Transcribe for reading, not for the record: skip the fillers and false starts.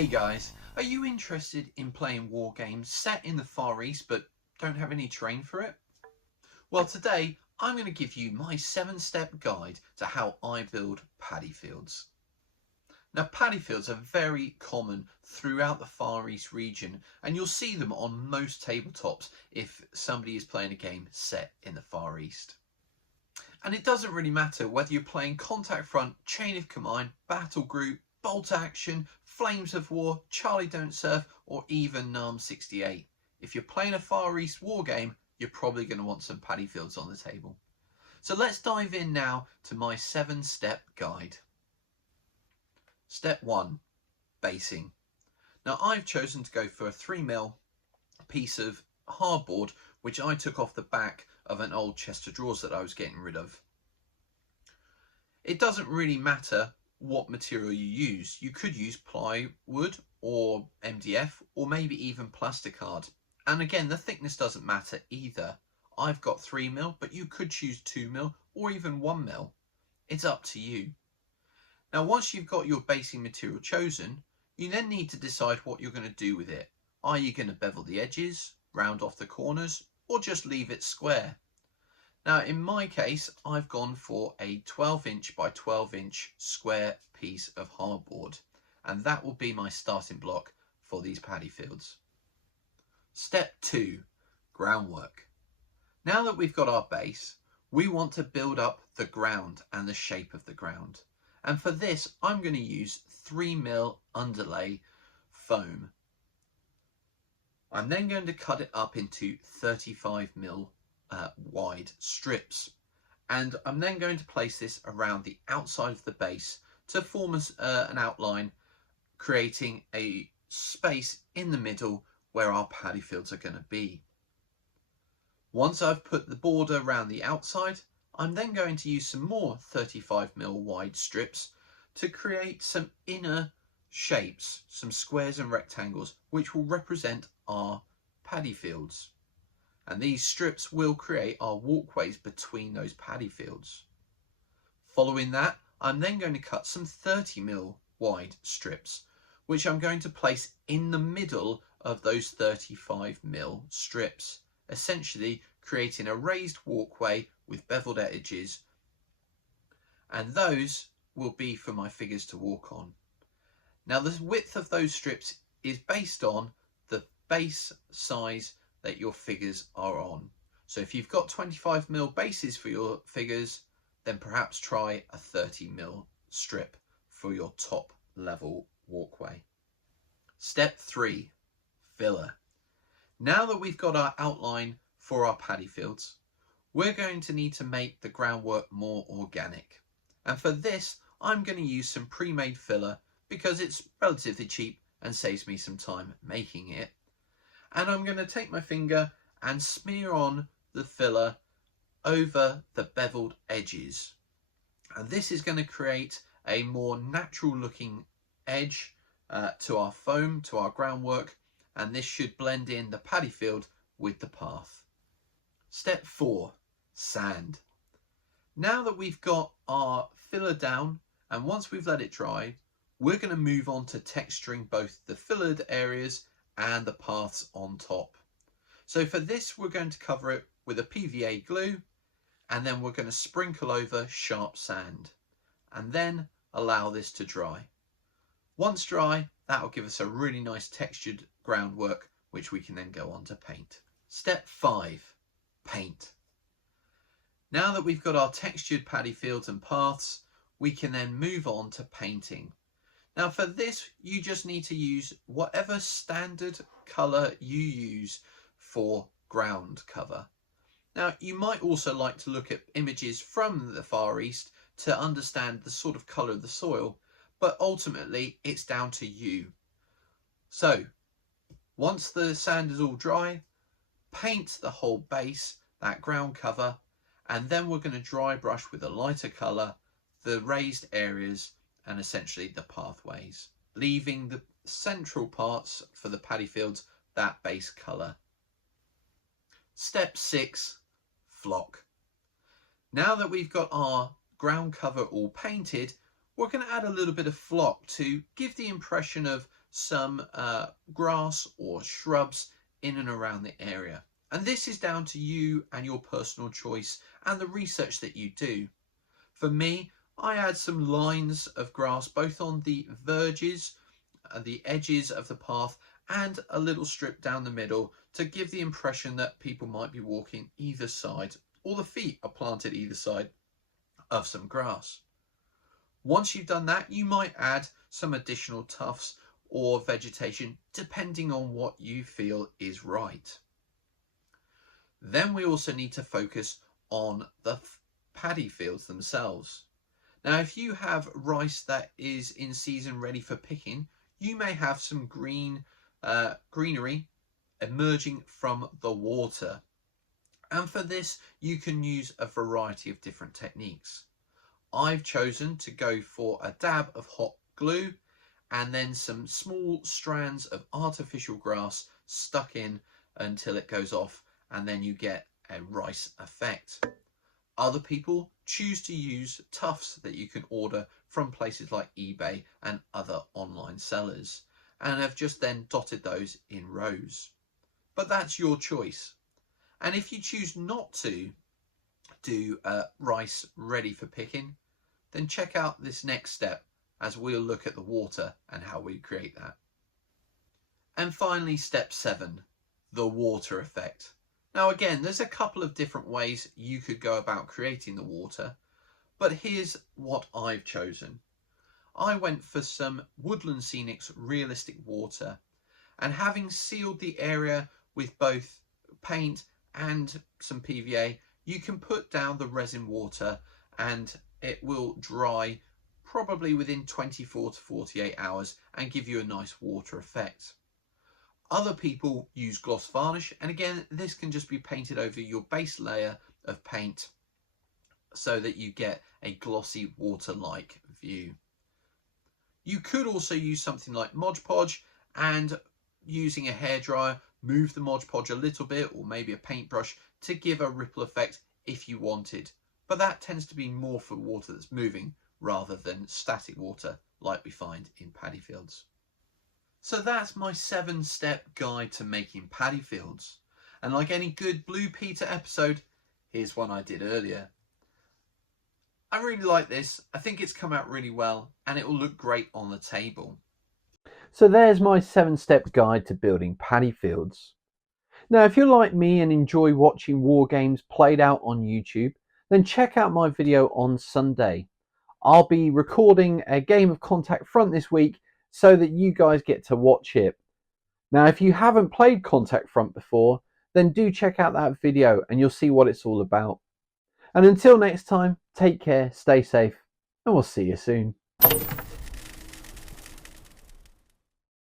Hey guys, are you interested in playing war games set in the Far East but don't have any terrain for it? Well, today I'm going to give you my 7-step guide to how I build paddy fields. Now, paddy fields are very common throughout the Far East region, and you'll see them on most tabletops if somebody is playing a game set in the Far East. And it doesn't really matter whether you're playing Contact Front, Chain of Command, Battle Group, Bolt Action, Flames of War, Charlie Don't Surf, or even NARM 68. If you're playing a Far East war game, you're probably going to want some paddy fields on the table. So let's dive in now to my 7-step guide. Step 1, basing. Now I've chosen to go for a 3mm piece of hardboard, which I took off the back of an old chest of drawers that I was getting rid of. It doesn't really matter what material you use. You could use plywood or MDF or maybe even plasticard. And again, the thickness doesn't matter either. I've got 3mm, but you could choose 2mm or even 1mm. It's up to you. Now, once you've got your basing material chosen, you then need to decide what you're going to do with it. Are you going to bevel the edges, round off the corners, or just leave it square? Now, in my case, I've gone for a 12" by 12" square piece of hardboard, and that will be my starting block for these paddy fields. Step 2, groundwork. Now that we've got our base, we want to build up the ground and the shape of the ground. And for this, I'm going to use 3mm underlay foam. I'm then going to cut it up into 35mm wide strips, and I'm then going to place this around the outside of the base to form an outline, creating a space in the middle where our paddy fields are going to be. Once I've put the border around the outside, I'm then going to use some more 35mm wide strips to create some inner shapes, some squares and rectangles, which will represent our paddy fields. And these strips will create our walkways between those paddy fields. Following that, I'm then going to cut some 30mm wide strips, which I'm going to place in the middle of those 35mm strips, essentially creating a raised walkway with beveled edges, and those will be for my figures to walk on. Now, the width of those strips is based on the base size that your figures are on. So if you've got 25mm bases for your figures, then perhaps try a 30mm strip for your top level walkway. Step 3, filler. Now that we've got our outline for our paddy fields, we're going to need to make the groundwork more organic. And for this, I'm going to use some pre-made filler because it's relatively cheap and saves me some time making it. And I'm going to take my finger and smear on the filler over the beveled edges. And this is going to create a more natural looking edge to our foam, to our groundwork, and this should blend in the paddy field with the path. Step 4, sand. Now that we've got our filler down, and once we've let it dry, we're going to move on to texturing both the fillered areas and the paths on top. So for this, we're going to cover it with a PVA glue, and then we're going to sprinkle over sharp sand and then allow this to dry. Once dry, that will give us a really nice textured groundwork, which we can then go on to paint. Step 5, paint. Now that we've got our textured paddy fields and paths, we can then move on to painting. Now for this, you just need to use whatever standard colour you use for ground cover. Now, you might also like to look at images from the Far East to understand the sort of colour of the soil, but ultimately it's down to you. So once the sand is all dry, paint the whole base, that ground cover, and then we're going to dry brush with a lighter colour the raised areas and essentially the pathways, leaving the central parts for the paddy fields that base colour. Step 6, flock. Now that we've got our ground cover all painted, we're going to add a little bit of flock to give the impression of some grass or shrubs in and around the area. And this is down to you and your personal choice and the research that you do. For me, I add some lines of grass both on the verges, the edges of the path, and a little strip down the middle to give the impression that people might be walking either side, or the feet are planted either side of some grass. Once you've done that, you might add some additional tufts or vegetation depending on what you feel is right. Then we also need to focus on the paddy fields themselves. Now, if you have rice that is in season ready for picking, you may have some greenery emerging from the water. And for this, you can use a variety of different techniques. I've chosen to go for a dab of hot glue and then some small strands of artificial grass stuck in until it goes off, and then you get a rice effect. Other people choose to use tufts that you can order from places like eBay and other online sellers, and have just then dotted those in rows. But that's your choice. And if you choose not to do rice ready for picking, then check out this next step as we'll look at the water and how we create that. And finally, step 7, the water effect. Now again, there's a couple of different ways you could go about creating the water, but here's what I've chosen. I went for some Woodland Scenics realistic water, and having sealed the area with both paint and some PVA, you can put down the resin water and it will dry probably within 24 to 48 hours and give you a nice water effect. Other people use gloss varnish, and again, this can just be painted over your base layer of paint so that you get a glossy water-like view. You could also use something like Mod Podge, and using a hairdryer, move the Mod Podge a little bit, or maybe a paintbrush, to give a ripple effect if you wanted. But that tends to be more for water that's moving rather than static water like we find in paddy fields. So that's my 7-step guide to making paddy fields. And like any good Blue Peter episode, here's one I did earlier. I really like this. I think it's come out really well and it will look great on the table. So there's my 7-step guide to building paddy fields. Now, if you're like me and enjoy watching war games played out on YouTube, then check out my video on Sunday. I'll be recording a game of Contact Front this week so that you guys get to watch it. Now, if you haven't played Contact Front before, then do check out that video and you'll see what it's all about. And until next time, take care, stay safe, and we'll see you soon.